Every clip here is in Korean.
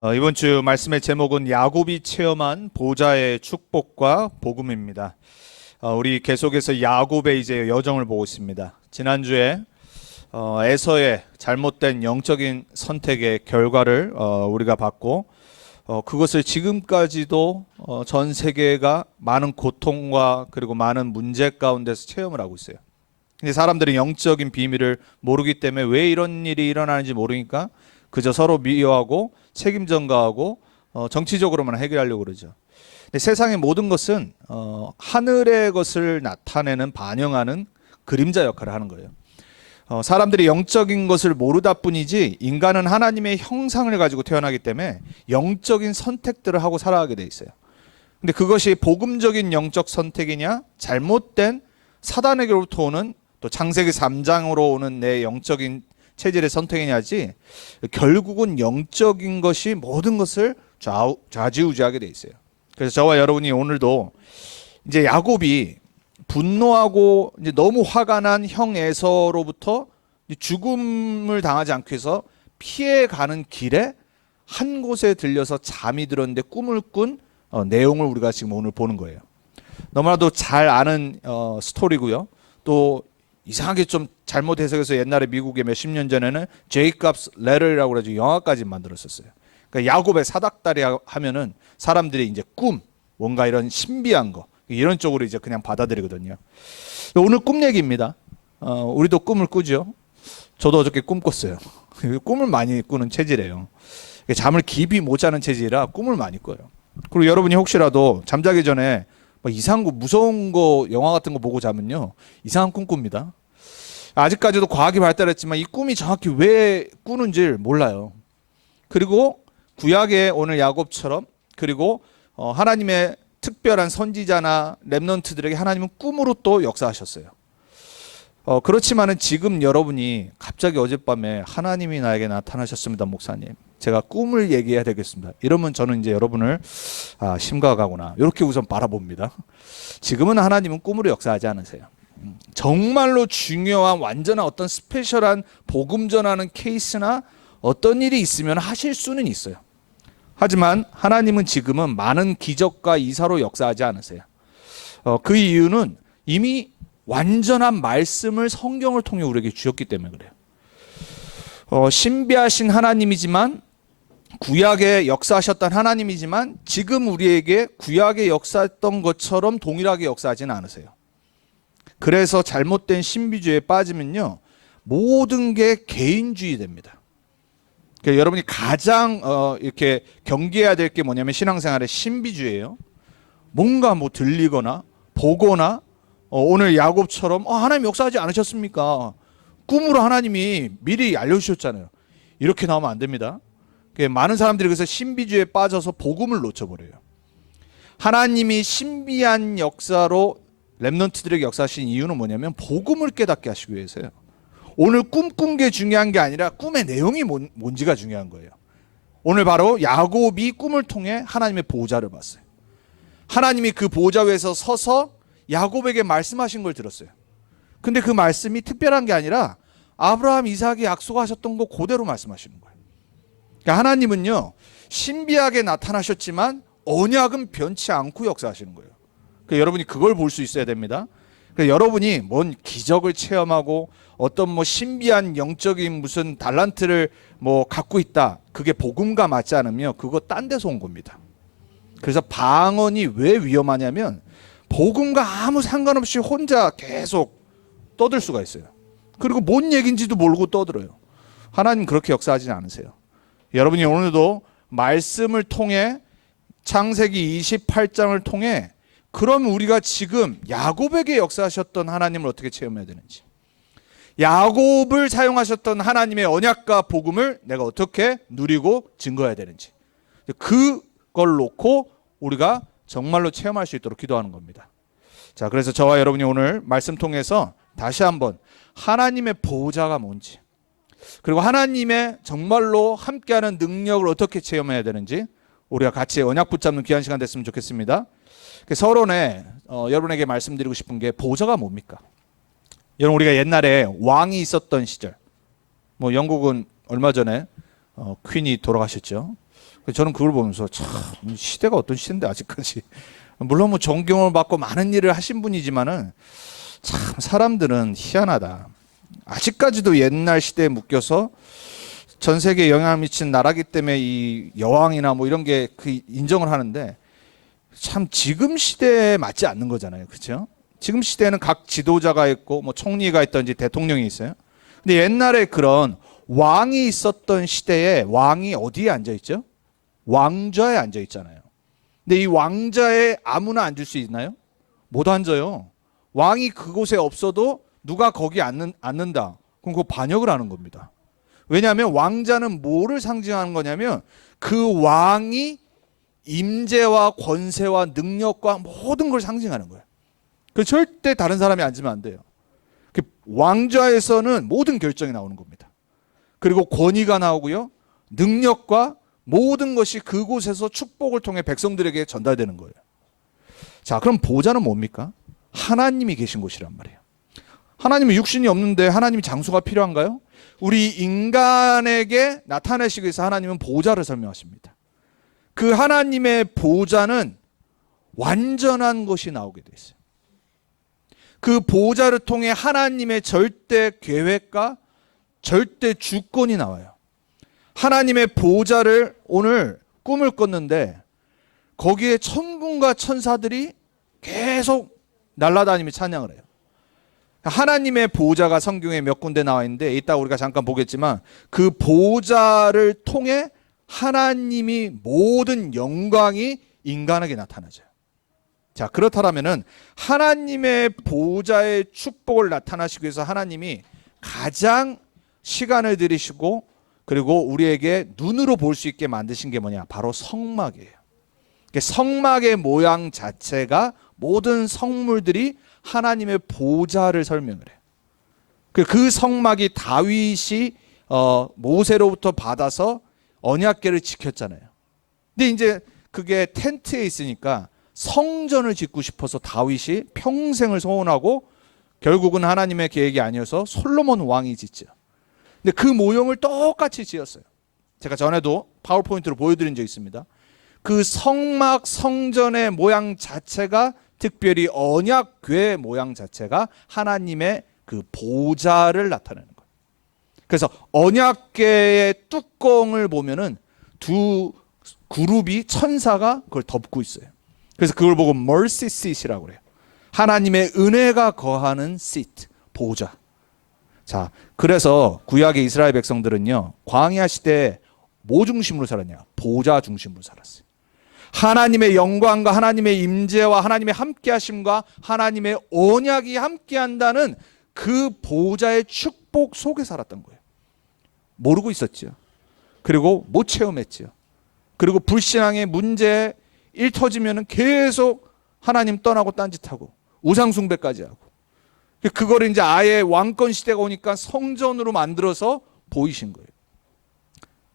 이번 주 말씀의 제목은 야곱이 체험한 보좌의 축복과 복음입니다. 우리 계속해서 야곱의 이제 여정을 보고 있습니다. 지난주에 에서의 잘못된 영적인 선택의 결과를 우리가 봤고, 그것을 지금까지도 전 세계가 많은 고통과 그리고 많은 문제 가운데서 체험을 하고 있어요. 근데 사람들은 영적인 비밀을 모르기 때문에 왜 이런 일이 일어나는지 모르니까 그저 서로 미워하고 책임 전가하고 정치적으로만 해결하려고 그러죠. 근데 세상의 모든 것은 하늘의 것을 나타내는 반영하는 그림자 역할을 하는 거예요. 사람들이 영적인 것을 모르다 뿐이지 인간은 하나님의 형상을 가지고 태어나기 때문에 영적인 선택들을 하고 살아가게 돼 있어요. 근데 그것이 복음적인 영적 선택이냐 잘못된 사단에게로부터 오는 또 창세기 3장으로 오는 내 영적인 체질의 선택이냐지, 결국은 영적인 것이 모든 것을 좌지우지하게 돼 있어요. 그래서 저와 여러분이 오늘도 이제 야곱이 분노하고 이제 너무 화가 난 형 에서로부터 죽음을 당하지 않기 위해서 피해가는 길에 한 곳에 들려서 잠이 들었는데 꿈을 꾼 내용을 우리가 지금 오늘 보는 거예요. 너무나도 잘 아는 스토리고요. 또 이상하게 좀 잘못 해석해서 옛날에 미국에 몇십 년 전에는 제이콥스 레터라고 그래가지고 영화까지 만들었었어요. 그러니까 야곱의 사닥다리 하면은 사람들이 이제 꿈, 뭔가 이런 신비한 거 이런 쪽으로 이제 그냥 받아들이거든요. 오늘 꿈 얘기입니다. 우리도 꿈을 꾸죠. 저도 어저께 꿈 꿨어요. 꿈을 많이 꾸는 체질이에요. 잠을 깊이 못 자는 체질이라 꿈을 많이 꿔요. 그리고 여러분이 혹시라도 잠자기 전에 이상한 거, 무서운 거, 영화 같은 거 보고 자면요, 이상한 꿈 꿉니다. 아직까지도 과학이 발달했지만 이 꿈이 정확히 왜 꾸는지 몰라요. 그리고 구약의 오늘 야곱처럼, 그리고 하나님의 특별한 선지자나 렘넌트들에게 하나님은 꿈으로 또 역사하셨어요. 그렇지만은 지금 여러분이 갑자기 어젯밤에 하나님이 나에게 나타나셨습니다, 목사님. 제가 꿈을 얘기해야 되겠습니다. 이러면 저는 이제 여러분을 심각하구나 이렇게 우선 바라봅니다. 지금은 하나님은 꿈으로 역사하지 않으세요. 정말로 중요한 완전한 어떤 스페셜한 복음 전하는 케이스나 어떤 일이 있으면 하실 수는 있어요. 하지만 하나님은 지금은 많은 기적과 이사로 역사하지 않으세요. 그 이유는 이미 완전한 말씀을 성경을 통해 우리에게 주셨기 때문에 그래요. 신비하신 하나님이지만, 구약에 역사하셨던 하나님이지만 지금 우리에게 구약에 역사했던 것처럼 동일하게 역사하지는 않으세요. 그래서 잘못된 신비주의에 빠지면요, 모든 게 개인주의 됩니다. 그러니까 여러분이 가장 이렇게 경계해야 될 게 뭐냐면 신앙생활의 신비주의예요. 뭔가 들리거나 보거나 오늘 야곱처럼 하나님 역사하지 않으셨습니까? 꿈으로 하나님이 미리 알려주셨잖아요. 이렇게 나오면 안 됩니다. 많은 사람들이 그래서 신비주의에 빠져서 복음을 놓쳐버려요. 하나님이 신비한 역사로 렘넌트들에게 역사하신 이유는 뭐냐면 복음을 깨닫게 하시기 위해서요. 오늘 꿈꾼 게 중요한 게 아니라 꿈의 내용이 뭔지가 중요한 거예요. 오늘 바로 야곱이 꿈을 통해 하나님의 보좌를 봤어요. 하나님이 그 보좌 위에서 서서 야곱에게 말씀하신 걸 들었어요. 근데 그 말씀이 특별한 게 아니라 아브라함, 이삭이 약속하셨던 거 그대로 말씀하시는 거예요. 그러니까 하나님은요, 신비하게 나타나셨지만 언약은 변치 않고 역사하시는 거예요. 그러니까 여러분이 그걸 볼 수 있어야 됩니다. 그러니까 여러분이 뭔 기적을 체험하고 어떤 신비한 영적인 무슨 달란트를 갖고 있다, 그게 복음과 맞지 않으면 그거 딴 데서 온 겁니다. 그래서 방언이 왜 위험하냐면 복음과 아무 상관없이 혼자 계속 떠들 수가 있어요. 그리고 뭔 얘기인지도 모르고 떠들어요. 하나님 그렇게 역사하지 않으세요. 여러분이 오늘도 말씀을 통해 창세기 28장을 통해 그럼 우리가 지금 야곱에게 역사하셨던 하나님을 어떻게 체험해야 되는지, 야곱을 사용하셨던 하나님의 언약과 복음을 내가 어떻게 누리고 증거해야 되는지, 그걸 놓고 우리가 정말로 체험할 수 있도록 기도하는 겁니다. 자, 그래서 저와 여러분이 오늘 말씀 통해서 다시 한번 하나님의 보호자가 뭔지, 그리고 하나님의 정말로 함께하는 능력을 어떻게 체험해야 되는지 우리가 같이 언약 붙잡는 귀한 시간 됐으면 좋겠습니다. 서론에 여러분에게 말씀드리고 싶은 게 보호자가 뭡니까? 여러분, 우리가 옛날에 왕이 있었던 시절, 영국은 얼마 전에 퀸이 돌아가셨죠. 저는 그걸 보면서 참 시대가 어떤 시대인데 아직까지 물론 뭐 존경을 받고 많은 일을 하신 분이지만은 참 사람들은 희한하다. 아직까지도 옛날 시대에 묶여서 전 세계에 영향을 미친 나라기 때문에 이 여왕이나 뭐 이런 게 그 인정을 하는데 참 지금 시대에 맞지 않는 거잖아요. 그렇죠? 지금 시대에는 각 지도자가 있고 뭐 총리가 있든지 대통령이 있어요. 근데 옛날에 그런 왕이 있었던 시대에 왕이 어디에 앉아 있죠? 왕좌에 앉아 있잖아요. 근데 이 왕좌에 아무나 앉을 수 있나요? 못 앉아요. 왕이 그곳에 없어도 누가 거기 앉는다. 그럼 그거 반역을 하는 겁니다. 왜냐하면 왕자는 뭐를 상징하는 거냐면 그 왕이 임재와 권세와 능력과 모든 걸 상징하는 거예요. 그 절대 다른 사람이 앉으면 안 돼요. 왕좌에서는 모든 결정이 나오는 겁니다. 그리고 권위가 나오고요. 능력과 모든 것이 그곳에서 축복을 통해 백성들에게 전달되는 거예요. 자, 그럼 보좌는 뭡니까? 하나님이 계신 곳이란 말이에요. 하나님은 육신이 없는데 하나님이 장소가 필요한가요? 우리 인간에게 나타내시기 위해서 하나님은 보좌를 설명하십니다. 그 하나님의 보좌는 완전한 것이 나오게 돼 있어요. 그 보좌를 통해 하나님의 절대 계획과 절대 주권이 나와요. 하나님의 보좌를 오늘 꿈을 꿨는데 거기에 천군과 천사들이 계속 날아다니며 찬양을 해요. 하나님의 보좌가 성경에 몇 군데 나와 있는데 이따 우리가 잠깐 보겠지만 그 보좌를 통해 하나님이 모든 영광이 인간에게 나타나죠. 자, 그렇다면은 하나님의 보좌의 축복을 나타나시기 위해서 하나님이 가장 시간을 들이시고 그리고 우리에게 눈으로 볼 수 있게 만드신 게 뭐냐? 바로 성막이에요. 성막의 모양 자체가 모든 성물들이 하나님의 보좌를 설명을 해요. 그 성막이 다윗이 모세로부터 받아서 언약궤를 지켰잖아요. 근데 이제 그게 텐트에 있으니까 성전을 짓고 싶어서 다윗이 평생을 소원하고 결국은 하나님의 계획이 아니어서 솔로몬 왕이 짓죠. 근데 그 모형을 똑같이 지었어요. 제가 전에도 파워포인트로 보여드린 적이 있습니다. 그 성막 성전의 모양 자체가 특별히 언약궤 모양 자체가 하나님의 그 보좌를 나타내는 거예요. 그래서 언약궤의 뚜껑을 보면은 두 그룹이 천사가 그걸 덮고 있어요. 그래서 그걸 보고 mercy seat이라고 그래요. 하나님의 은혜가 거하는 seat, 보좌. 자, 그래서 구약의 이스라엘 백성들은요, 광야 시대에 뭐 중심으로 살았냐? 보좌 중심으로 살았어요. 하나님의 영광과 하나님의 임재와 하나님의 함께하심과 하나님의 언약이 함께한다는 그 보좌의 축복 속에 살았던 거예요. 모르고 있었죠. 그리고 못 체험했죠. 그리고 불신앙의 문제 일 터지면 계속 하나님 떠나고 딴짓하고 우상 숭배까지 하고 그걸 이제 아예 왕권 시대가 오니까 성전으로 만들어서 보이신 거예요.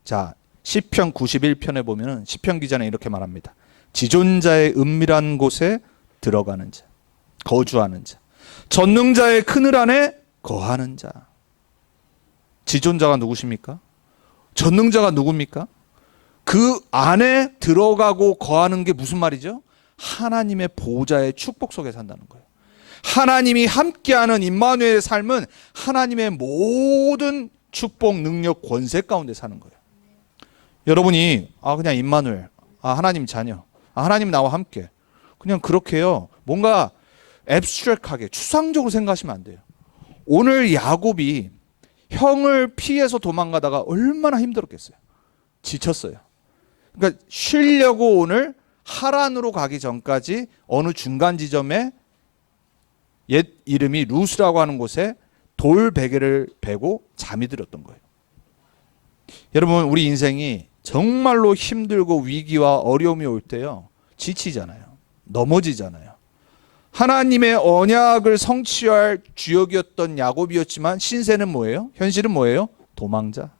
자, 시편 91편에 보면은 시편 기자는 이렇게 말합니다. 지존자의 은밀한 곳에 들어가는 자, 거주하는 자, 전능자의 그늘 안에 거하는 자. 지존자가 누구십니까? 전능자가 누굽니까? 그 안에 들어가고 거하는 게 무슨 말이죠? 하나님의 보좌의 축복 속에 산다는 거예요. 하나님이 함께하는 임마누엘의 삶은 하나님의 모든 축복, 능력, 권세 가운데 사는 거예요. 여러분이 그냥 임마누엘, 하나님 자녀, 하나님 나와 함께 그냥 그렇게요. 뭔가 앱스트랙하게 추상적으로 생각하시면 안 돼요. 오늘 야곱이 형을 피해서 도망가다가 얼마나 힘들었겠어요. 지쳤어요. 그러니까 쉬려고 오늘 하란으로 가기 전까지 어느 중간 지점에 옛 이름이 루스라고 하는 곳에 돌 베개를 베고 잠이 들었던 거예요. 여러분, 우리 인생이 정말로 힘들고 위기와 어려움이 올 때요, 지치잖아요. 넘어지잖아요. 하나님의 언약을 성취할 주역이었던 야곱이었지만 신세는 뭐예요? 현실은 뭐예요? 도망자.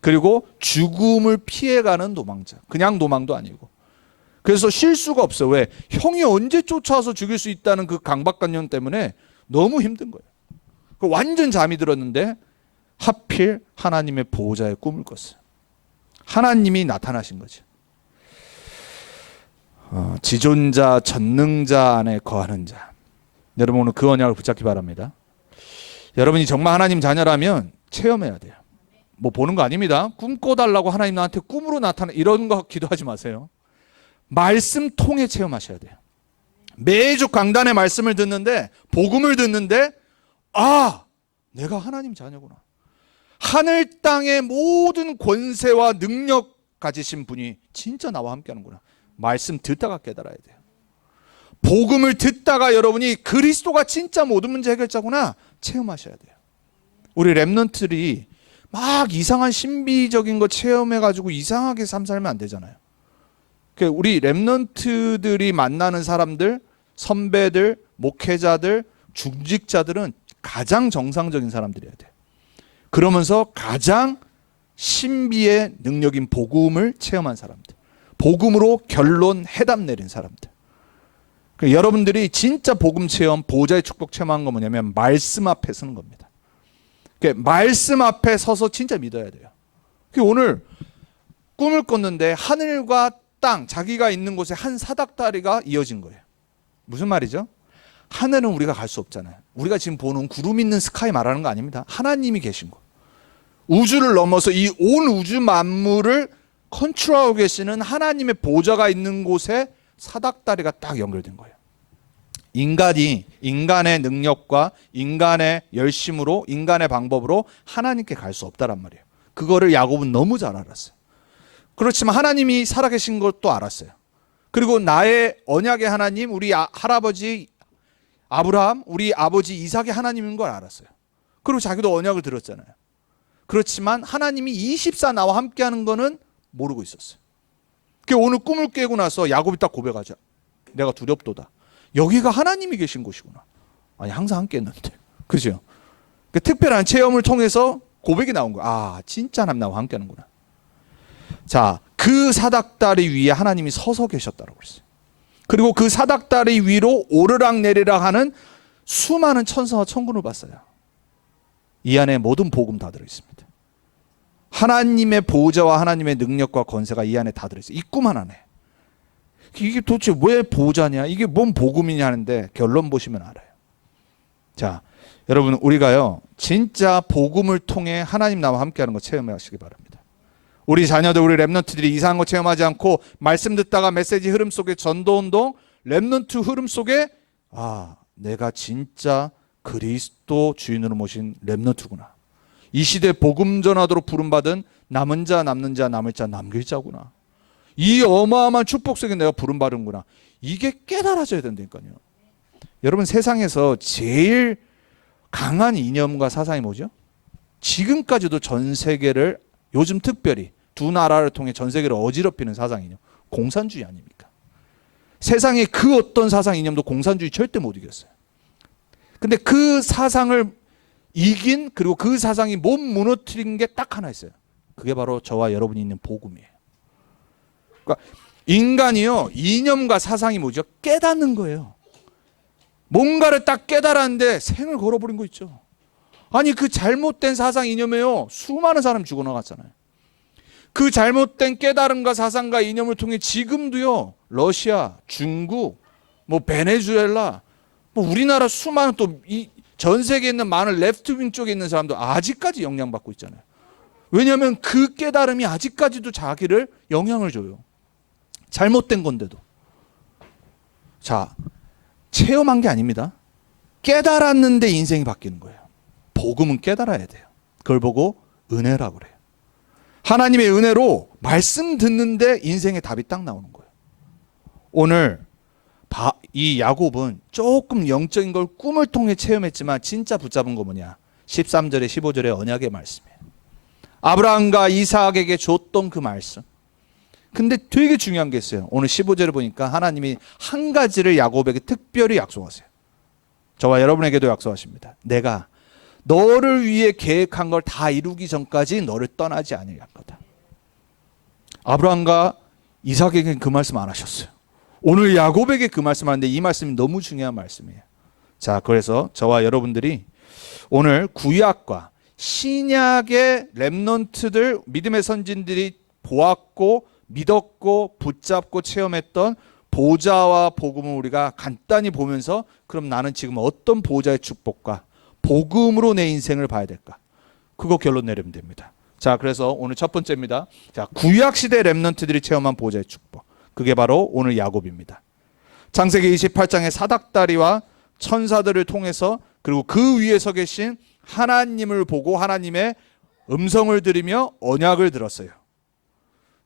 그리고 죽음을 피해가는 도망자. 그냥 도망도 아니고. 그래서 쉴 수가 없어요. 왜? 형이 언제 쫓아와서 죽일 수 있다는 그 강박관념 때문에 너무 힘든 거예요. 완전 잠이 들었는데 하필 하나님의 보호자의 꿈을 꿨어요. 하나님이 나타나신 거죠. 지존자 전능자 안에 거하는 자. 여러분 오늘 그 언약을 붙잡기 바랍니다. 여러분이 정말 하나님 자녀라면 체험해야 돼요. 뭐 보는 거 아닙니다. 꿈 꿔달라고 하나님 나한테 꿈으로 나타나 이런 거 기도하지 마세요. 말씀 통해 체험하셔야 돼요. 매주 강단의 말씀을 듣는데 복음을 듣는데 내가 하나님 자녀구나. 하늘 땅의 모든 권세와 능력 가지신 분이 진짜 나와 함께하는구나. 말씀 듣다가 깨달아야 돼요. 복음을 듣다가 여러분이 그리스도가 진짜 모든 문제 해결자구나 체험하셔야 돼요. 우리 렘넌트들이 막 이상한 신비적인 거 체험해가지고 이상하게 삶 살면 안 되잖아요. 우리 렘넌트들이 만나는 사람들, 선배들, 목회자들, 중직자들은 가장 정상적인 사람들이어야 돼요. 그러면서 가장 신비의 능력인 복음을 체험한 사람들, 복음으로 결론 해답 내린 사람들. 여러분들이 진짜 복음 체험, 보좌의 축복 체험한 건 뭐냐면 말씀 앞에 서는 겁니다. 말씀 앞에 서서 진짜 믿어야 돼요. 오늘 꿈을 꿨는데 하늘과 땅, 자기가 있는 곳에 한 사닥다리가 이어진 거예요. 무슨 말이죠? 하늘은 우리가 갈 수 없잖아요. 우리가 지금 보는 구름 있는 스카이 말하는 거 아닙니다. 하나님이 계신 거. 우주를 넘어서 이 온 우주 만물을 컨트롤하고 계시는 하나님의 보좌가 있는 곳에 사닥다리가 딱 연결된 거예요. 인간이 인간의 능력과 인간의 열심으로 인간의 방법으로 하나님께 갈 수 없다란 말이에요. 그거를 야곱은 너무 잘 알았어요. 그렇지만 하나님이 살아계신 것도 알았어요. 그리고 나의 언약의 하나님, 우리 할아버지 아브라함, 우리 아버지 이삭의 하나님인 걸 알았어요. 그리고 자기도 언약을 들었잖아요. 그렇지만 하나님이 24 나와 함께하는 거는 모르고 있었어요. 오늘 꿈을 깨고 나서 야곱이 딱 고백하죠. 내가 두렵도다. 여기가 하나님이 계신 곳이구나. 아니 항상 함께 했는데. 그죠? 특별한 체험을 통해서 고백이 나온 거야. 진짜 하나님 나와 함께 하는구나. 자, 그 사닥다리 위에 하나님이 서서 계셨다고 그랬어요. 그리고 그 사닥다리 위로 오르락 내리락 하는 수많은 천사와 천군을 봤어요. 이 안에 모든 복음 다 들어있습니다. 하나님의 보호자와 하나님의 능력과 권세가 이 안에 다 들어있어요. 이 꿈 하나네. 이게 도대체 왜 보호자냐, 이게 뭔 복음이냐 하는데 결론 보시면 알아요. 자, 여러분 우리가요 진짜 복음을 통해 하나님 나와 함께하는 거 체험하시기 바랍니다. 우리 자녀들, 우리 렘넌트들이 이상한 거 체험하지 않고 말씀 듣다가 메시지 흐름 속에, 전도운동 렘넌트 흐름 속에 내가 진짜 그리스도 주인으로 모신 렘넌트구나. 이 시대 복음 전하도록 부름받은 남은 자 남는 자 남을 자 남길 자구나. 이 어마어마한 축복 속에 내가 부름받은구나. 이게 깨달아져야 된다니까요. 여러분 세상에서 제일 강한 이념과 사상이 뭐죠? 지금까지도 전 세계를, 요즘 특별히 두 나라를 통해 전 세계를 어지럽히는 사상이요. 공산주의 아닙니까? 세상의 그 어떤 사상 이념도 공산주의 절대 못 이겼어요. 근데 그 사상을 이긴, 그리고 그 사상이 못 무너뜨린 게 딱 하나 있어요. 그게 바로 저와 여러분이 있는 복음이에요. 그러니까 인간이요 이념과 사상이 뭐죠? 깨닫는 거예요. 뭔가를 딱 깨달았는데 생을 걸어버린 거 있죠. 아니 그 잘못된 사상 이념에요 수많은 사람 죽어나갔잖아요. 그 잘못된 깨달음과 사상과 이념을 통해 지금도요 러시아, 중국, 베네수엘라, 우리나라 수많은 또 전 세계에 있는 많은 레프트윙 쪽에 있는 사람도 아직까지 영향받고 있잖아요. 왜냐하면 그 깨달음이 아직까지도 자기를 영향을 줘요. 잘못된 건데도. 자, 체험한 게 아닙니다. 깨달았는데 인생이 바뀌는 거예요. 복음은 깨달아야 돼요. 그걸 보고 은혜라고 그래요. 하나님의 은혜로 말씀 듣는데 인생의 답이 딱 나오는 거예요. 오늘 이 야곱은 조금 영적인 걸 꿈을 통해 체험했지만 진짜 붙잡은 거 뭐냐? 13절에 15절의 언약의 말씀이에요. 아브라함과 이삭에게 줬던 그 말씀. 근데 되게 중요한 게 있어요. 오늘 15절을 보니까 하나님이 한 가지를 야곱에게 특별히 약속하세요. 저와 여러분에게도 약속하십니다. 내가 너를 위해 계획한 걸 다 이루기 전까지 너를 떠나지 않을 거다. 아브라함과 이삭에게는 그 말씀 안 하셨어요. 오늘 야곱에게 그 말씀하는데 이 말씀이 너무 중요한 말씀이에요. 자, 그래서 저와 여러분들이 오늘 구약과 신약의 렘넌트들, 믿음의 선진들이 보았고 믿었고 붙잡고 체험했던 보좌와 복음을 우리가 간단히 보면서 그럼 나는 지금 어떤 보좌의 축복과 복음으로 내 인생을 봐야 될까? 그거 결론 내리면 됩니다. 자, 그래서 오늘 첫 번째입니다. 자, 구약시대 렘넌트들이 체험한 보좌의 축복. 그게 바로 오늘 야곱입니다. 창세기 28장의 사닥다리와 천사들을 통해서 그리고 그 위에 서 계신 하나님을 보고 하나님의 음성을 들으며 언약을 들었어요.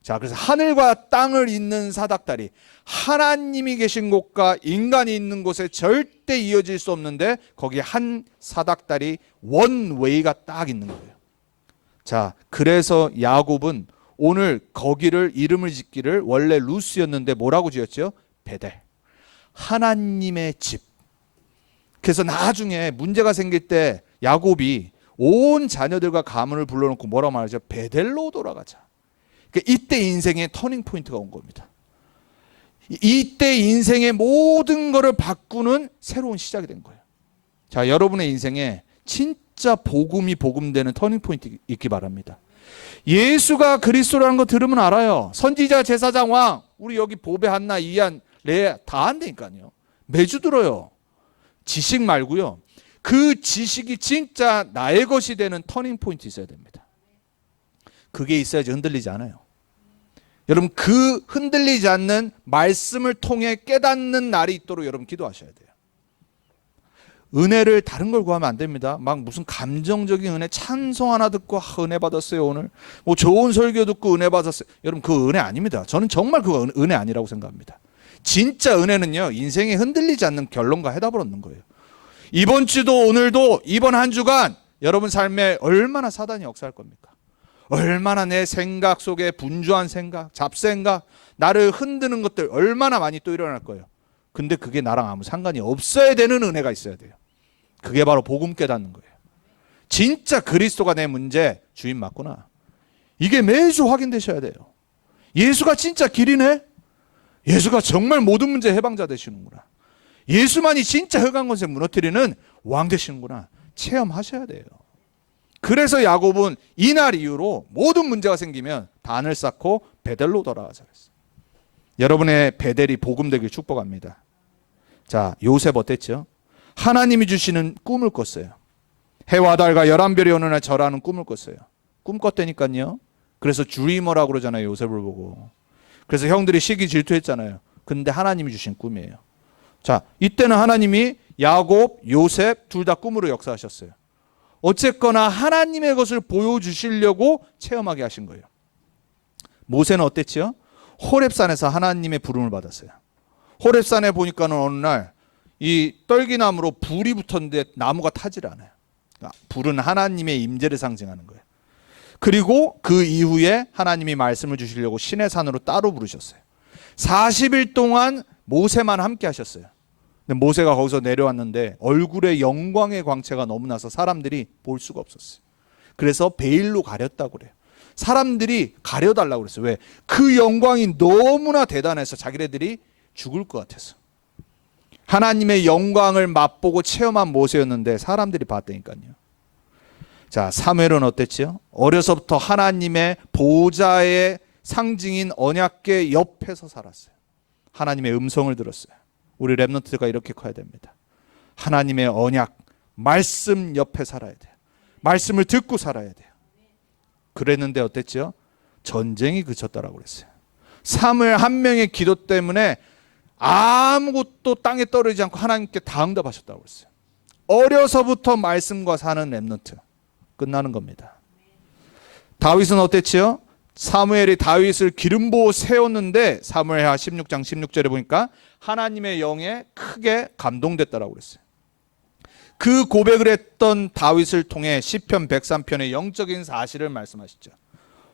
자, 그래서 하늘과 땅을 잇는 사닥다리, 하나님이 계신 곳과 인간이 있는 곳에 절대 이어질 수 없는데 거기에 한 사닥다리 원웨이가 딱 있는 거예요. 자, 그래서 야곱은 오늘 거기를 이름을 짓기를 원래 루스였는데 뭐라고 지었죠? 베델, 하나님의 집. 그래서 나중에 문제가 생길 때 야곱이 온 자녀들과 가문을 불러놓고 뭐라고 말하죠? 베델로 돌아가자. 그러니까 이때 인생의 터닝 포인트가 온 겁니다. 이때 인생의 모든 것을 바꾸는 새로운 시작이 된 거예요. 자, 여러분의 인생에 진짜 복음이 복음되는 터닝 포인트 있기 바랍니다. 예수가 그리스도라는 거 들으면 알아요. 선지자, 제사장, 왕, 우리 여기 보배, 한나, 이한, 레 다 한다니까요. 매주 들어요. 지식 말고요. 그 지식이 진짜 나의 것이 되는 터닝 포인트 있어야 됩니다. 그게 있어야지 흔들리지 않아요. 여러분, 그 흔들리지 않는 말씀을 통해 깨닫는 날이 있도록 여러분 기도하셔야 돼요. 은혜를 다른 걸 구하면 안 됩니다. 막 무슨 감정적인 은혜, 찬송 하나 듣고 은혜 받았어요 오늘, 뭐 좋은 설교 듣고 은혜 받았어요. 여러분, 그 은혜 아닙니다. 저는 정말 그거 은혜 아니라고 생각합니다. 진짜 은혜는요, 인생에 흔들리지 않는 결론과 해답을 얻는 거예요. 이번 주도 오늘도 이번 한 주간 여러분 삶에 얼마나 사단이 역사할 겁니까? 얼마나 내 생각 속에 분주한 생각, 잡생각, 나를 흔드는 것들 얼마나 많이 또 일어날 거예요. 근데 그게 나랑 아무 상관이 없어야 되는 은혜가 있어야 돼요. 그게 바로 복음 깨닫는 거예요. 진짜 그리스도가 내 문제 주인 맞구나. 이게 매주 확인되셔야 돼요. 예수가 진짜 길이네. 예수가 정말 모든 문제 해방자 되시는구나. 예수만이 진짜 흑암 권세 무너뜨리는 왕 되시는구나. 체험하셔야 돼요. 그래서 야곱은 이날 이후로 모든 문제가 생기면 단을 쌓고 베델로 돌아가자 그랬어요. 여러분의 베델이 복음 되길 축복합니다. 자, 요셉 어땠죠? 하나님이 주시는 꿈을 꿨어요. 해와 달과 11별이 어느 날 절하는 꿈을 꿨어요. 꿈 꿨다니까요. 그래서 주리머라고 그러잖아요, 요셉을 보고. 그래서 형들이 시기 질투했잖아요. 근데 하나님이 주신 꿈이에요. 자, 이때는 하나님이 야곱, 요셉 둘 다 꿈으로 역사하셨어요. 어쨌거나 하나님의 것을 보여주시려고 체험하게 하신 거예요. 모세는 어땠지요? 호렙산에서 하나님의 부름을 받았어요. 호렙산에 보니까는 어느 날 이 떨기나무로 불이 붙었는데 나무가 타질 않아요. 불은 하나님의 임재를 상징하는 거예요. 그리고 그 이후에 하나님이 말씀을 주시려고 시내 산으로 따로 부르셨어요. 40일 동안 모세만 함께 하셨어요. 근데 모세가 거기서 내려왔는데 얼굴에 영광의 광채가 너무 나서 사람들이 볼 수가 없었어요. 그래서 베일로 가렸다고 그래요. 사람들이 가려달라고 그랬어요. 왜? 그 영광이 너무나 대단해서 자기네들이 죽을 것 같아서. 하나님의 영광을 맛보고 체험한 모세였는데 사람들이 봤다니까요. 자, 사무엘은 어땠죠? 어려서부터 하나님의 보좌의 상징인 언약궤 옆에서 살았어요. 하나님의 음성을 들었어요. 우리 렘넌트가 이렇게 커야 됩니다. 하나님의 언약, 말씀 옆에 살아야 돼요. 말씀을 듣고 살아야 돼요. 그랬는데 어땠죠? 전쟁이 그쳤다라고 그랬어요. 사무엘 한 명의 기도 때문에 아무것도 땅에 떨어지지 않고 하나님께 다 응답하셨다고 했어요. 어려서부터 말씀과 사는 렘넌트 끝나는 겁니다. 다윗은 어땠지요? 사무엘이 다윗을 기름 부어 세웠는데 사무엘하 16장 16절에 보니까 하나님의 영에 크게 감동됐다라고 그랬어요. 그 고백을 했던 다윗을 통해 시편 103편의 영적인 사실을 말씀하시죠.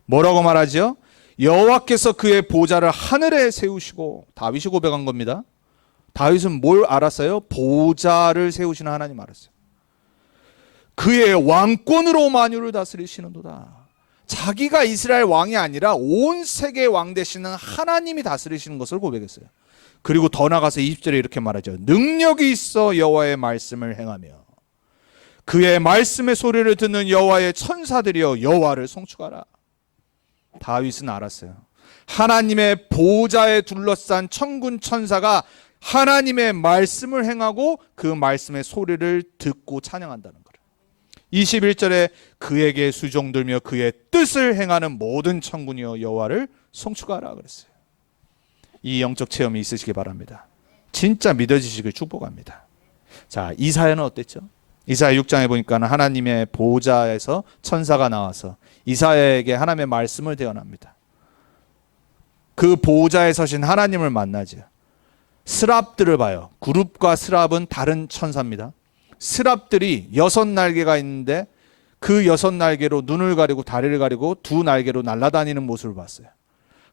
뭐라고 말하죠? 여호와께서 그의 보좌를 하늘에 세우시고, 다윗이 고백한 겁니다. 다윗은 뭘 알았어요? 보좌를 세우시는 하나님 알았어요. 그의 왕권으로 만유를 다스리시는도다. 자기가 이스라엘 왕이 아니라 온 세계 왕 되시는 하나님이 다스리시는 것을 고백했어요. 그리고 더 나가서 20절에 이렇게 말하죠. 능력이 있어 여호와의 말씀을 행하며 그의 말씀의 소리를 듣는 여호와의 천사들이여 여호와를 송축하라. 다윗은 알았어요. 하나님의 보좌에 둘러싼 천군 천사가 하나님의 말씀을 행하고 그 말씀의 소리를 듣고 찬양한다는 거예요. 21절에 그에게 수종들며 그의 뜻을 행하는 모든 천군이여 여호와를 송축하라 그랬어요. 이 영적 체험이 있으시기 바랍니다. 진짜 믿어지시길 축복합니다. 자, 이사야는 어땠죠? 이사야 6장에 보니까 하나님의 보좌에서 천사가 나와서 이사야에게 하나님의 말씀을 대언합니다. 그 보좌에 서신 하나님을 만나죠. 스랍들을 봐요. 그룹과 스랍은 다른 천사입니다. 스랍들이 6날개가 있는데 그 6날개로 눈을 가리고 다리를 가리고 2날개로 날아다니는 모습을 봤어요.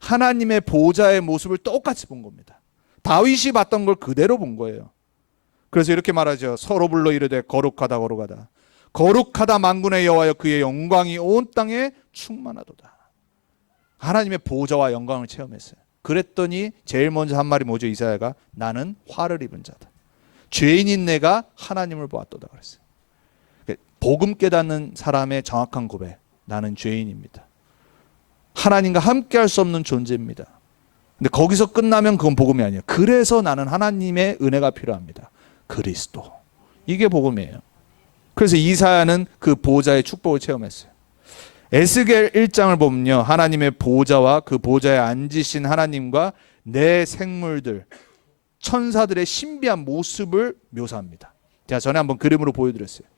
하나님의 보좌의 모습을 똑같이 본 겁니다. 다윗이 봤던 걸 그대로 본 거예요. 그래서 이렇게 말하죠. 서로 불러 이르되 거룩하다 거룩하다. 거룩하다 만군의 여호와여 그의 영광이 온 땅에 충만하도다. 하나님의 보좌와 영광을 체험했어요. 그랬더니 제일 먼저 한 말이 뭐죠? 이사야가 나는 화를 입은 자다. 죄인인 내가 하나님을 보았도다 그랬어요. 복음 깨닫는 사람의 정확한 고백. 나는 죄인입니다. 하나님과 함께 할 수 없는 존재입니다. 근데 거기서 끝나면 그건 복음이 아니에요. 그래서 나는 하나님의 은혜가 필요합니다. 그리스도. 이게 복음이에요. 그래서 이사야는 그 보좌의 축복을 체험했어요. 에스겔 1장을 보면요. 하나님의 보좌와 그 보좌에 앉으신 하나님과 내 생물들, 천사들의 신비한 모습을 묘사합니다. 제가 전에 한번 그림으로 보여드렸어요.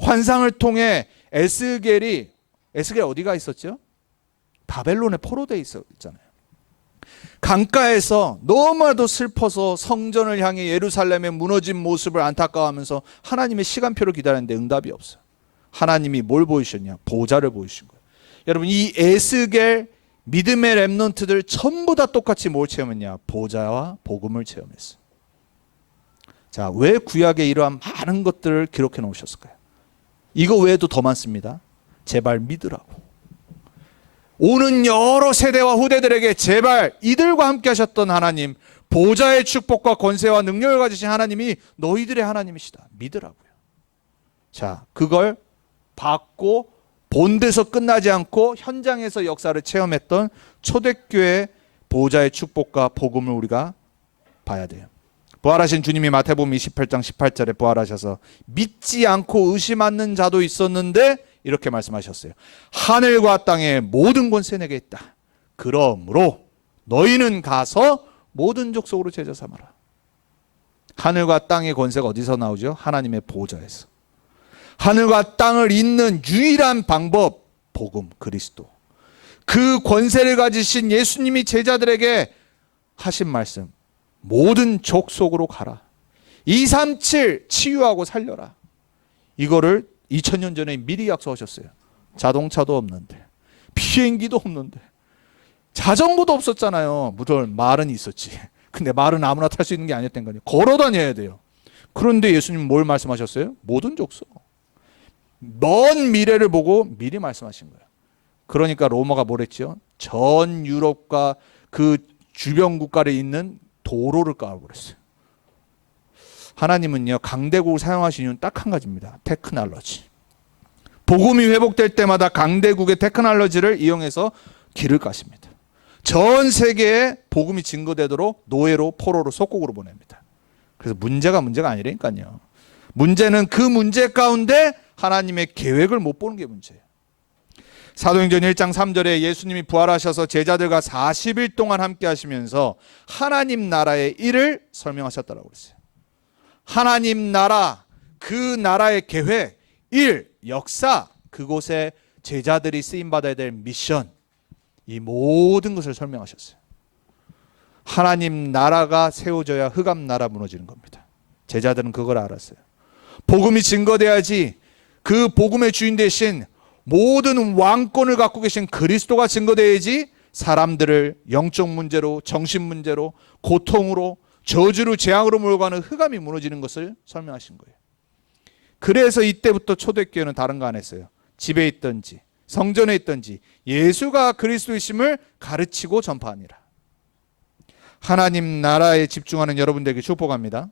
환상을 통해 에스겔 어디가 있었죠? 바벨론에 포로되어 있었잖아요. 강가에서 너무나도 슬퍼서 성전을 향해 예루살렘의 무너진 모습을 안타까워하면서 하나님의 시간표를 기다렸는데 응답이 없어요. 하나님이 뭘 보이셨냐? 보좌를 보이신 거예요. 여러분, 이 에스겔 믿음의 렘넌트들 전부 다 똑같이 뭘 체험했냐? 보좌와 복음을 체험했어요. 자, 왜 구약에 이러한 많은 것들을 기록해 놓으셨을까요? 이거 외에도 더 많습니다. 제발 믿으라고. 오는 여러 세대와 후대들에게 제발 이들과 함께 하셨던 하나님, 보좌의 축복과 권세와 능력을 가지신 하나님이 너희들의 하나님이시다. 믿으라고요. 자, 그걸 받고 본 데서 끝나지 않고 현장에서 역사를 체험했던 초대교회 보좌의 축복과 복음을 우리가 봐야 돼요. 부활하신 주님이 마태복음 28장 18절에 부활하셔서 믿지 않고 의심하는 자도 있었는데 이렇게 말씀하셨어요. 하늘과 땅의 모든 권세 내게 있다. 그러므로 너희는 가서 모든 족속으로 제자 삼아라. 하늘과 땅의 권세가 어디서 나오죠? 하나님의 보좌에서. 하늘과 땅을 잇는 유일한 방법, 복음, 그리스도. 그 권세를 가지신 예수님이 제자들에게 하신 말씀, 모든 족속으로 가라. 237 치유하고 살려라. 이거를 2000년 전에 미리 약속하셨어요. 자동차도 없는데, 비행기도 없는데, 자전거도 없었잖아요. 물론 말은 있었지. 근데 말은 아무나 탈 수 있는 게 아니었다니까요. 걸어 다녀야 돼요. 그런데 예수님 뭘 말씀하셨어요? 모든 족속. 먼 미래를 보고 미리 말씀하신 거예요. 그러니까 로마가 뭐랬죠? 전 유럽과 그 주변 국가를 잇는 도로를 깔아버렸어요. 하나님은요, 강대국을 사용하신 이유는 딱 한 가지입니다. 테크놀로지. 복음이 회복될 때마다 강대국의 테크놀로지를 이용해서 길을 까십니다. 전 세계에 복음이 증거되도록 노예로 포로로 속국으로 보냅니다. 그래서 문제가 아니라니까요. 문제는 그 문제 가운데 하나님의 계획을 못 보는 게 문제예요. 사도행전 1장 3절에 예수님이 부활하셔서 제자들과 40일 동안 함께 하시면서 하나님 나라의 일을 설명하셨다라고 그랬어요. 하나님 나라, 그 나라의 계획, 일, 역사, 그곳에 제자들이 쓰임받아야 될 미션, 이 모든 것을 설명하셨어요. 하나님 나라가 세워져야 흑암 나라 무너지는 겁니다. 제자들은 그걸 알았어요. 복음이 증거돼야지 그 복음의 주인 되신 모든 왕권을 갖고 계신 그리스도가 증거돼야지 사람들을 영적 문제로, 정신 문제로, 고통으로, 저주로, 재앙으로 몰아가는 흑암이 무너지는 것을 설명하신 거예요. 그래서 이때부터 초대교회는 다른 거 안 했어요. 집에 있든지 성전에 있든지 예수가 그리스도이심을 가르치고 전파하니라. 하나님 나라에 집중하는 여러분들에게 축복합니다.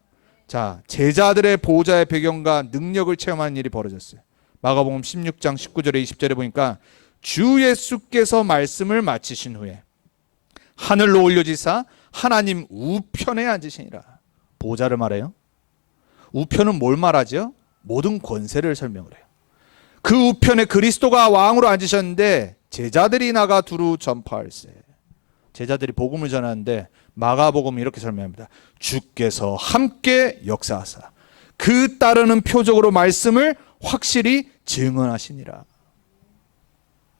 자, 제자들의 보좌의 배경과 능력을 체험하는 일이 벌어졌어요. 마가복음 16장 19절에 20절에 보니까 주 예수께서 말씀을 마치신 후에 하늘로 올려지사 하나님 우편에 앉으시니라. 보좌를 말해요. 우편은 뭘 말하죠? 모든 권세를 설명을 해요. 그 우편에 그리스도가 왕으로 앉으셨는데 제자들이 나가 두루 전파할세. 제자들이 복음을 전하는데 마가복음이 이렇게 설명합니다. 주께서 함께 역사하사 그 따르는 표적으로 말씀을 확실히 증언하시니라.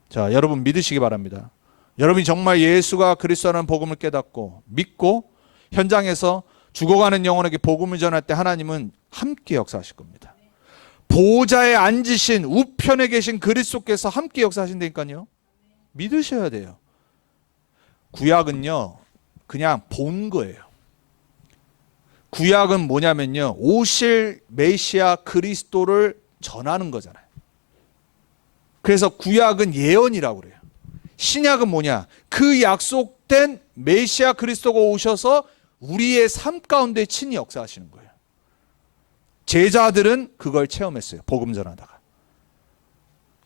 자, 여러분 믿으시기 바랍니다. 여러분이 정말 예수가 그리스도라는 복음을 깨닫고 믿고 현장에서 죽어가는 영혼에게 복음을 전할 때 하나님은 함께 역사하실 겁니다. 보좌에 앉으신 우편에 계신 그리스도께서 함께 역사하신다니까요. 믿으셔야 돼요. 구약은요 그냥 본 거예요. 구약은 뭐냐면요, 오실 메시아 그리스도를 전하는 거잖아요. 그래서 구약은 예언이라고 그래요. 신약은 뭐냐, 그 약속된 메시아 그리스도가 오셔서 우리의 삶 가운데 친히 역사하시는 거예요. 제자들은 그걸 체험했어요. 복음 전하다가.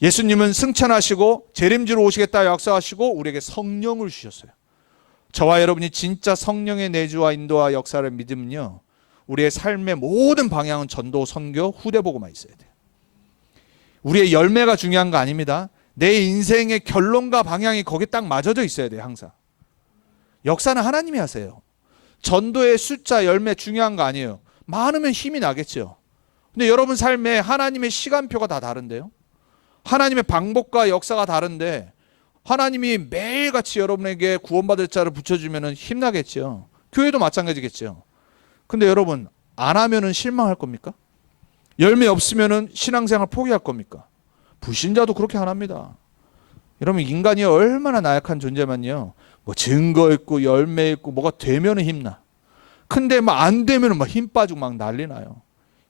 예수님은 승천하시고 재림주로 오시겠다 약속하시고 우리에게 성령을 주셨어요. 저와 여러분이 진짜 성령의 내주와 인도와 역사를 믿으면요, 우리의 삶의 모든 방향은 전도, 선교, 후대보고만 있어야 돼요. 우리의 열매가 중요한 거 아닙니다. 내 인생의 결론과 방향이 거기에 딱 맞아져 있어야 돼요. 항상. 역사는 하나님이 하세요. 전도의 숫자, 열매 중요한 거 아니에요. 많으면 힘이 나겠죠. 근데 여러분 삶에 하나님의 시간표가 다 다른데요. 하나님의 방법과 역사가 다른데 하나님이 매일같이 여러분에게 구원받을 자를 붙여주면 힘나겠죠. 교회도 마찬가지겠죠. 근데 여러분 안 하면은 실망할 겁니까? 열매 없으면은 신앙생활 포기할 겁니까? 불신자도 그렇게 안 합니다. 여러분 인간이 얼마나 나약한 존재만요, 뭐 증거 있고 열매 있고 뭐가 되면은 힘나. 근데 막 안 되면은 막 힘 빠지고 막 난리 나요.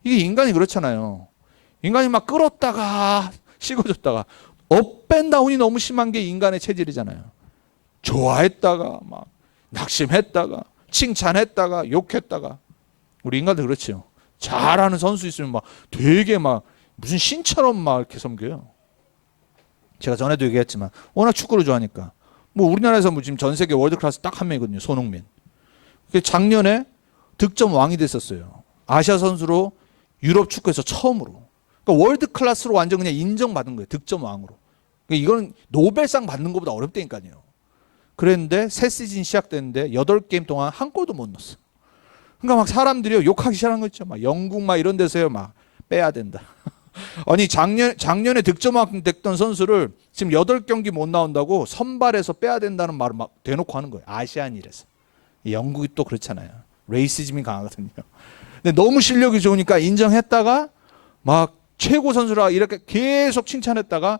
이게 인간이 그렇잖아요. 인간이 막 끌었다가 식어졌다가 업앤다운이 너무 심한 게 인간의 체질이잖아요. 좋아했다가 막 낙심했다가 칭찬했다가 욕했다가. 우리 인간들 그렇죠. 잘하는 선수 있으면 막 되게 막 무슨 신처럼 막 이렇게 섬겨요. 제가 전에도 얘기했지만 워낙 축구를 좋아하니까 뭐 우리나라에서 뭐 지금 전 세계 월드 클래스 딱 한 명이거든요. 손흥민. 작년에 득점 왕이 됐었어요. 아시아 선수로 유럽 축구에서 처음으로. 그러니까 월드 클래스로 완전 그냥 인정받은 거예요. 득점 왕으로. 그러니까 이건 노벨상 받는 것보다 어렵다니까요. 그랬는데 새 시즌 시작됐는데 8게임 동안 한 골도 못 넣었어. 그러니까 막 사람들이 욕하기 시작한 거 있죠. 막 영국 막 이런 데서요, 막 빼야 된다. 아니 작년에 득점왕 됐던 선수를 지금 8경기 못 나온다고 선발에서 빼야 된다는 말을 막 대놓고 하는 거예요. 아시안이라서. 영국이 또 그렇잖아요. 레이시즘이 강하거든요. 근데 너무 실력이 좋으니까 인정했다가 막 최고 선수라 이렇게 계속 칭찬했다가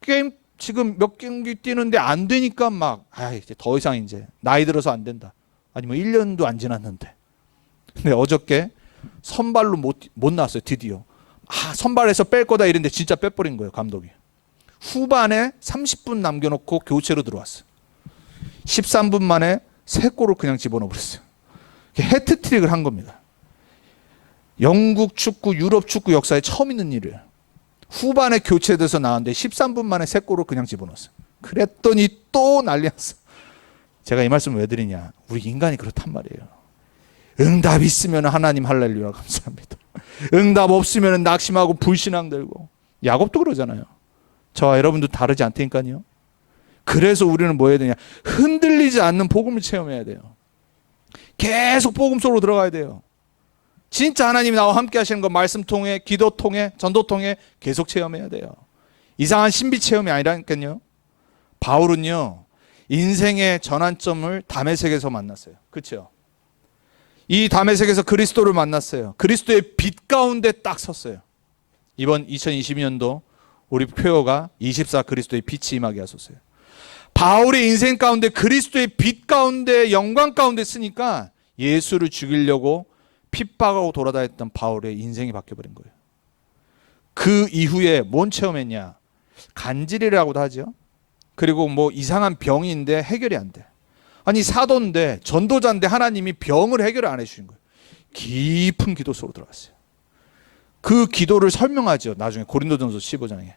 게임 지금 몇 경기 뛰는데 안 되니까 막 이제 더 이상 이제 나이 들어서 안 된다. 아니 뭐 1년도 안 지났는데. 근데 어저께 선발로 못 나왔어요. 드디어. 선발에서 뺄 거다 이랬는데 진짜 빼버린 거예요. 감독이. 후반에 30분 남겨놓고 교체로 들어왔어요. 13분 만에 3골을 그냥 집어넣어 버렸어요. 해트트릭을 한 겁니다. 영국 축구, 유럽 축구 역사에 처음 있는 일이에요. 후반에 교체돼서 나왔는데 13분 만에 3골을 그냥 집어넣었어요. 그랬더니 또 난리 났어. 제가 이 말씀을 왜 드리냐, 우리 인간이 그렇단 말이에요. 응답 있으면 하나님 할렐루야 감사합니다. 응답 없으면 낙심하고 불신앙 들고. 야곱도 그러잖아요. 저와 여러분도 다르지 않다니까요. 그래서 우리는 뭐 해야 되냐, 흔들리지 않는 복음을 체험해야 돼요. 계속 복음 속으로 들어가야 돼요. 진짜 하나님이 나와 함께 하시는 거 말씀 통해, 기도 통해, 전도 통해 계속 체험해야 돼요. 이상한 신비 체험이 아니라니까요. 바울은요, 인생의 전환점을 다메섹에서 만났어요. 그렇죠? 이 다메섹에서 그리스도를 만났어요. 그리스도의 빛 가운데 딱 섰어요. 이번 2022년도 우리 표어가 24 그리스도의 빛이 임하게 하소서요. 바울의 인생 가운데 그리스도의 빛 가운데 영광 가운데 쓰니까 예수를 죽이려고 핍박하고 돌아다녔던 바울의 인생이 바뀌어버린 거예요. 그 이후에 뭔 체험했냐, 간질이라고도 하죠. 그리고 뭐 이상한 병인데 해결이 안 돼. 아니 사도인데 전도자인데 하나님이 병을 해결 안 해주신 거예요. 깊은 기도 속으로 들어갔어요. 그 기도를 설명하죠. 나중에 고린도전서 15장에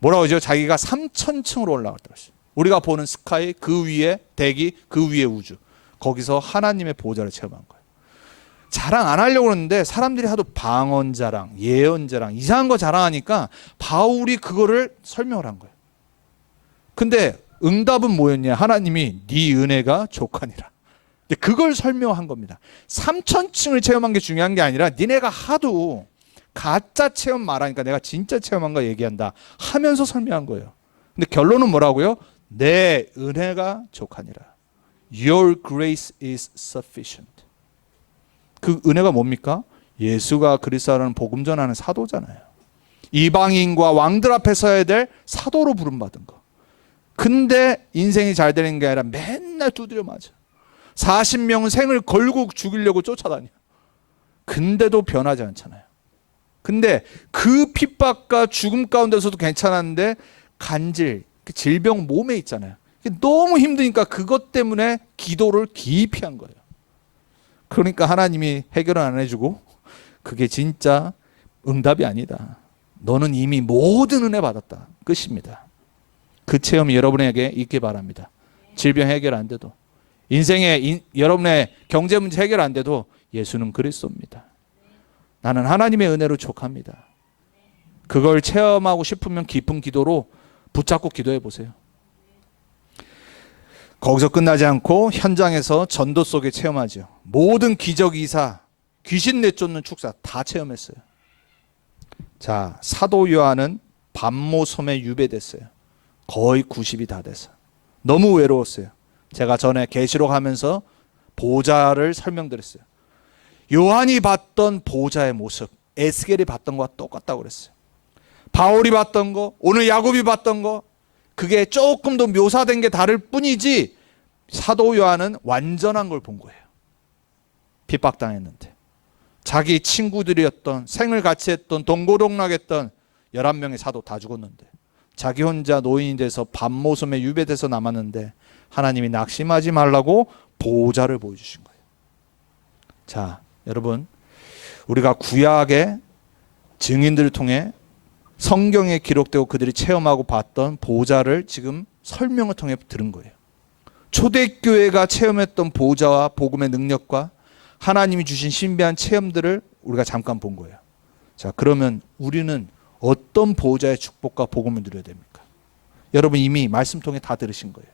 뭐라고 하죠? 자기가 3000층으로 올라갔다고 했어요. 우리가 보는 스카이, 그 위에 대기, 그 위에 우주. 거기서 하나님의 보좌를 체험한 거예요. 자랑 안 하려고 그러는데 사람들이 하도 방언 자랑, 예언 자랑, 이상한 거 자랑하니까 바울이 그거를 설명을 한 거예요. 근데 응답은 뭐였냐? 하나님이 네 은혜가 족하니라. 그걸 설명한 겁니다. 3000층을 체험한 게 중요한 게 아니라 니네가 하도 가짜 체험 말하니까 내가 진짜 체험한 거 얘기한다 하면서 설명한 거예요. 근데 결론은 뭐라고요? 내 은혜가 족하니라. Your grace is sufficient. 그 은혜가 뭡니까? 예수가 그리스도라는 복음 전하는 사도잖아요. 이방인과 왕들 앞에 서야 될 사도로 부름받은 거. 근데 인생이 잘 되는 게 아니라 맨날 두드려 맞아. 40명은 생을 걸고 죽이려고 쫓아다녀. 근데도 변하지 않잖아요. 근데 그 핍박과 죽음 가운데서도 괜찮았는데 간질, 그 질병 몸에 있잖아요. 너무 힘드니까 그것 때문에 기도를 깊이 한 거예요. 그러니까 하나님이 해결은 안 해주고 그게 진짜 응답이 아니다. 너는 이미 모든 은혜 받았다. 끝입니다. 그 체험이 여러분에게 있길 바랍니다. 질병 해결 안 돼도, 인생에 여러분의 경제 문제 해결 안 돼도 예수는 그리스도입니다. 나는 하나님의 은혜로 족합니다. 그걸 체험하고 싶으면 깊은 기도로 붙잡고 기도해 보세요. 거기서 끝나지 않고 현장에서 전도 속에 체험하죠. 모든 기적 이사, 귀신 내쫓는 축사 다 체험했어요. 자, 사도 요한은 반모섬에 유배됐어요. 거의 90이 다 돼서 너무 외로웠어요. 제가 전에 계시록 하면서 보좌를 설명드렸어요. 요한이 봤던 보좌의 모습, 에스겔이 봤던 거와 똑같다고 그랬어요. 바울이 봤던 거, 오늘 야곱이 봤던 거, 그게 조금 더 묘사된 게 다를 뿐이지 사도 요한은 완전한 걸 본 거예요. 핍박당했는데 자기 친구들이었던, 생을 같이 했던, 동고동락했던 11명의 사도 다 죽었는데 자기 혼자 노인이 돼서 반모섬에 유배돼서 남았는데 하나님이 낙심하지 말라고 보호자를 보여주신 거예요. 자, 여러분, 우리가 구약의 증인들을 통해 성경에 기록되고 그들이 체험하고 봤던 보호자를 지금 설명을 통해 들은 거예요. 초대교회가 체험했던 보호자와 복음의 능력과 하나님이 주신 신비한 체험들을 우리가 잠깐 본 거예요. 자, 그러면 우리는 어떤 보호자의 축복과 복음을 누려야 됩니까? 여러분 이미 말씀 통해 다 들으신 거예요.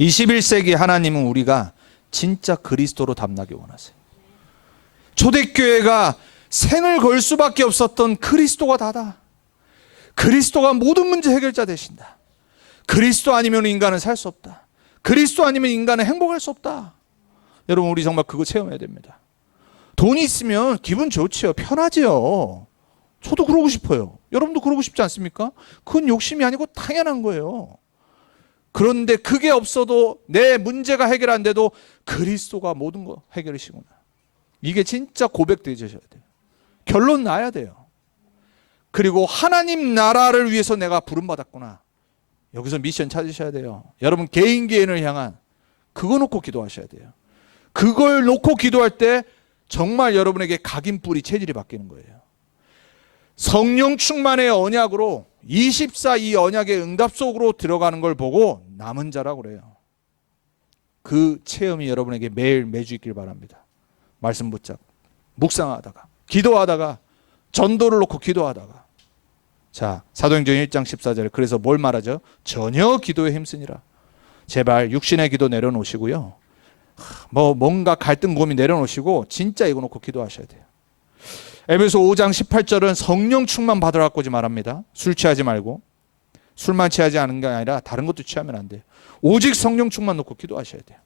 21세기 하나님은 우리가 진짜 그리스도로 담나게 원하세요. 초대교회가 생을 걸 수밖에 없었던 그리스도가 다다. 그리스도가 모든 문제 해결자 되신다. 그리스도 아니면 인간은 살 수 없다. 그리스도 아니면 인간은 행복할 수 없다. 여러분 우리 정말 그거 체험해야 됩니다. 돈이 있으면 기분 좋지요. 편하지요. 저도 그러고 싶어요. 여러분도 그러고 싶지 않습니까? 그건 욕심이 아니고 당연한 거예요. 그런데 그게 없어도 내 문제가 해결 안 돼도 그리스도가 모든 거 해결이시구나. 이게 진짜 고백되셔야 돼요. 결론 나야 돼요. 그리고 하나님 나라를 위해서 내가 부름받았구나. 여기서 미션 찾으셔야 돼요. 여러분 개인을 향한 그거 놓고 기도하셔야 돼요. 그걸 놓고 기도할 때 정말 여러분에게 각인뿌리 체질이 바뀌는 거예요. 성령 충만의 언약으로 24 이 언약의 응답 속으로 들어가는 걸 보고 남은 자라고 그래요. 그 체험이 여러분에게 매주 있길 바랍니다. 말씀 붙잡고 묵상하다가 기도하다가 전도를 놓고 기도하다가 자, 사도행전 1장 14절 그래서 뭘 말하죠? 전혀 기도에 힘쓰니라. 제발 육신의 기도 내려놓으시고요. 뭔가 갈등 고민 내려놓으시고 진짜 이거 놓고 기도하셔야 돼요. 에베소 5장 18절은 성령 충만 받으라고 말합니다. 술 취하지 말고 술만 취하지 않은 게 아니라 다른 것도 취하면 안 돼요. 오직 성령 충만 놓고 기도하셔야 돼요.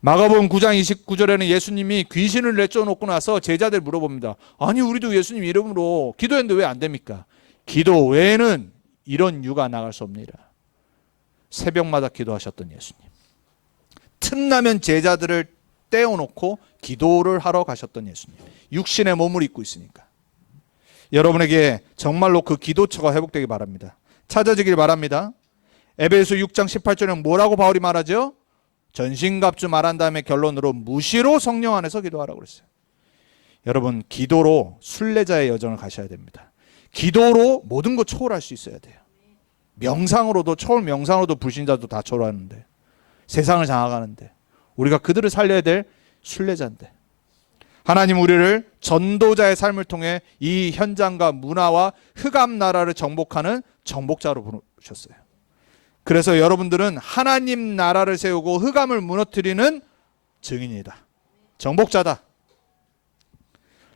마가복음 9장 29절에는 예수님이 귀신을 내쫓아놓고 나서 제자들 물어봅니다. 아니 우리도 예수님 이름으로 기도했는데 왜 안 됩니까? 기도 외에는 이런 유가 나갈 수 없느니라. 새벽마다 기도하셨던 예수님. 틈나면 제자들을 떼어놓고 기도를 하러 가셨던 예수님. 육신의 몸을 입고 있으니까. 여러분에게 정말로 그 기도처가 회복되길 바랍니다. 찾아지길 바랍니다. 에베소 6장 18절에는 뭐라고 바울이 말하죠? 전신갑주 말한 다음에 결론으로 무시로 성령 안에서 기도하라고 그랬어요. 여러분 기도로 순례자의 여정을 가셔야 됩니다. 기도로 모든 거 초월할 수 있어야 돼요. 명상으로도 초명상으로도 불신자도 다 초라하는데 세상을 장악하는데 우리가 그들을 살려야 될 순례자인데 하나님 우리를 전도자의 삶을 통해 이 현장과 문화와 흑암 나라를 정복하는 정복자로 부르셨어요. 그래서 여러분들은 하나님 나라를 세우고 흑암을 무너뜨리는 증인이다. 정복자다.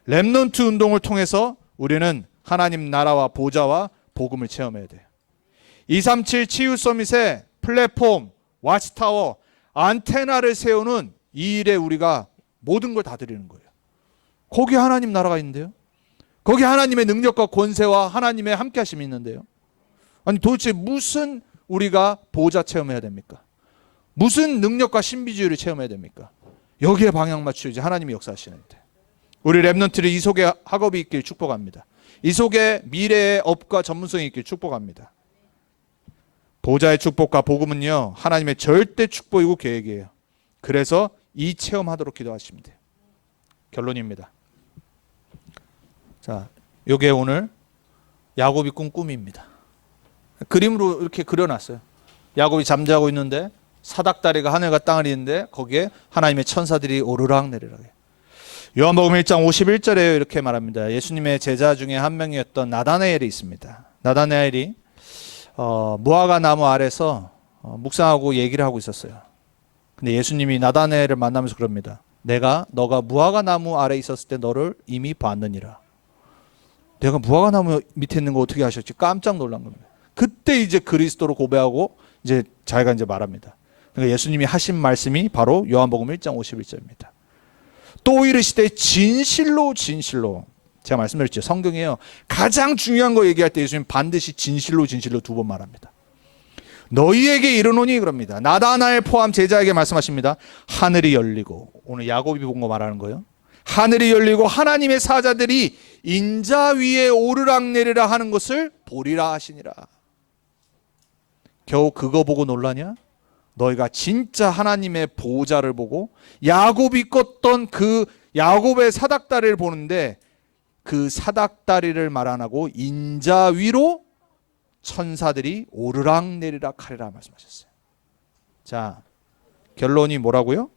렘넌트 운동을 통해서 우리는 하나님 나라와 보좌와 복음을 체험해야 돼요. 237 치유 서밋의 플랫폼, 와치타워, 안테나를 세우는 이 일에 우리가 모든 걸 다 드리는 거예요. 거기 하나님 나라가 있는데요. 거기 하나님의 능력과 권세와 하나님의 함께 하심이 있는데요. 아니 도대체 무슨 우리가 보좌 체험해야 됩니까? 무슨 능력과 신비주의를 체험해야 됩니까? 여기에 방향 맞추지 하나님이 역사하시는데 우리 렘넌트를 이 속에 학업이 있길 축복합니다. 이 속에 미래의 업과 전문성이 있길 축복합니다. 보좌의 축복과 복음은요 하나님의 절대 축복이고 계획이에요. 그래서 이 체험하도록 기도하시면 돼요. 결론입니다. 자, 요게 오늘 야곱이 꾼 꿈입니다. 그림으로 이렇게 그려놨어요. 야곱이 잠자고 있는데 사닥다리가 하늘과 땅을 잇는데 거기에 하나님의 천사들이 오르락 내리락 해요. 요한복음 1장 51절에 이렇게 말합니다. 예수님의 제자 중에 한 명이었던 나다나엘이 있습니다. 나다나엘이 무화과 나무 아래서 묵상하고 얘기를 하고 있었어요. 근데 예수님이 나다나엘을 만나면서 그럽니다. 너가 무화과 나무 아래 있었을 때 너를 이미 봤느니라. 내가 무화과 나무 밑에 있는 거 어떻게 아셨지? 깜짝 놀란 겁니다. 그때 이제 그리스도로 고백하고 이제 자기가 이제 말합니다. 그러니까 예수님이 하신 말씀이 바로 요한복음 1장 51절입니다. 또 이르시되 진실로 제가 말씀드렸죠. 성경이에요. 가장 중요한 거 얘기할 때 예수님 반드시 진실로 두 번 말합니다. 너희에게 이르노니 그럽니다. 나다나엘 포함 제자에게 말씀하십니다. 하늘이 열리고 오늘 야곱이 본 거 말하는 거예요. 하늘이 열리고 하나님의 사자들이 인자 위에 오르락내리라 하는 것을 보리라 하시니라. 겨우 그거 보고 놀라냐? 너희가 진짜 하나님의 보좌를 보고 야곱이 꿨던 그 야곱의 사닥다리를 보는데 그 사닥다리를 말 안 하고 인자 위로 천사들이 오르락내리락 하리라 말씀하셨어요. 자, 결론이 뭐라고요?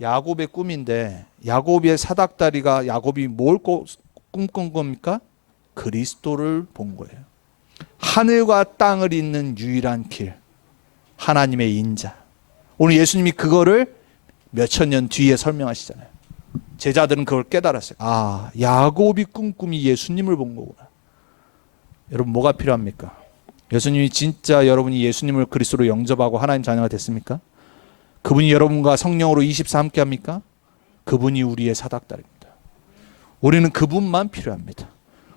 야곱의 꿈인데 야곱의 사닥다리가 야곱이 뭘 꿈꾼 겁니까? 그리스도를 본 거예요. 하늘과 땅을 잇는 유일한 길, 하나님의 인자. 오늘 예수님이 그거를 몇천 년 뒤에 설명하시잖아요. 제자들은 그걸 깨달았어요. 아, 야곱이 꾼 꿈이 예수님을 본 거구나. 여러분 뭐가 필요합니까? 예수님이 진짜 여러분이 예수님을 그리스도로 영접하고 하나님 자녀가 됐습니까? 그분이 여러분과 성령으로 24 함께 합니까? 그분이 우리의 사닥다리입니다. 우리는 그분만 필요합니다.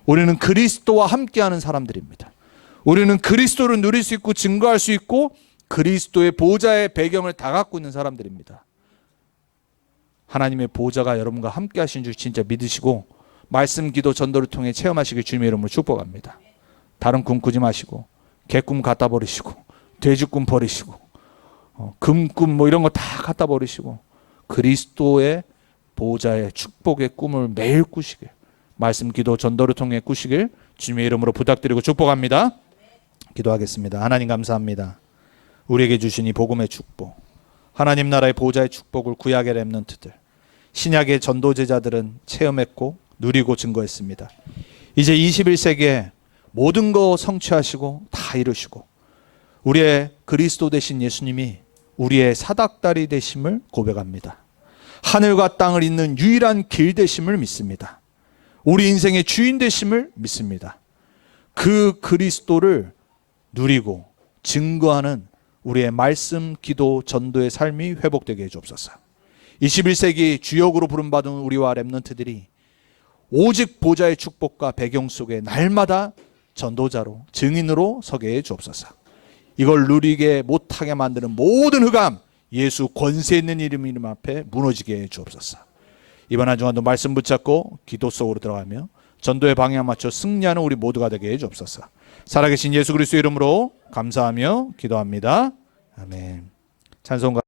우리는 그리스도와 함께하는 사람들입니다. 우리는 그리스도를 누릴 수 있고 증거할 수 있고 그리스도의 보좌의 배경을 다 갖고 있는 사람들입니다. 하나님의 보좌가 여러분과 함께 하신 줄 진짜 믿으시고 말씀, 기도, 전도를 통해 체험하시길 주님의 이름으로 축복합니다. 다른 꿈 꾸지 마시고 개꿈 갖다 버리시고 돼지꿈 버리시고 금꿈 뭐 이런 거 다 갖다 버리시고 그리스도의 보좌의 축복의 꿈을 매일 꾸시길, 말씀, 기도, 전도를 통해 꾸시길 주님의 이름으로 부탁드리고 축복합니다. 기도하겠습니다. 하나님 감사합니다. 우리에게 주신 이 복음의 축복, 하나님 나라의 보좌의 축복을 구약의 렘넌트들, 신약의 전도제자들은 체험했고 누리고 증거했습니다. 이제 21세기에 모든 거 성취하시고 다 이루시고 우리의 그리스도 되신 예수님이 우리의 사닥다리 되심을 고백합니다. 하늘과 땅을 잇는 유일한 길 되심을 믿습니다. 우리 인생의 주인 되심을 믿습니다. 그 그리스도를 누리고 증거하는 우리의 말씀, 기도, 전도의 삶이 회복되게 해주옵소서. 21세기 주역으로 부름받은 우리와 렘넌트들이 오직 보좌의 축복과 배경 속에 날마다 전도자로 증인으로 서게 해주옵소서. 이걸 누리게 못하게 만드는 모든 흑암, 예수 권세 있는 이름 앞에 무너지게 해주옵소서. 이번 한 주간도 말씀 붙잡고 기도 속으로 들어가며 전도의 방향 맞춰 승리하는 우리 모두가 되게 해주옵소서. 살아계신 예수 그리스도 이름으로 감사하며 기도합니다. 아멘. 찬송가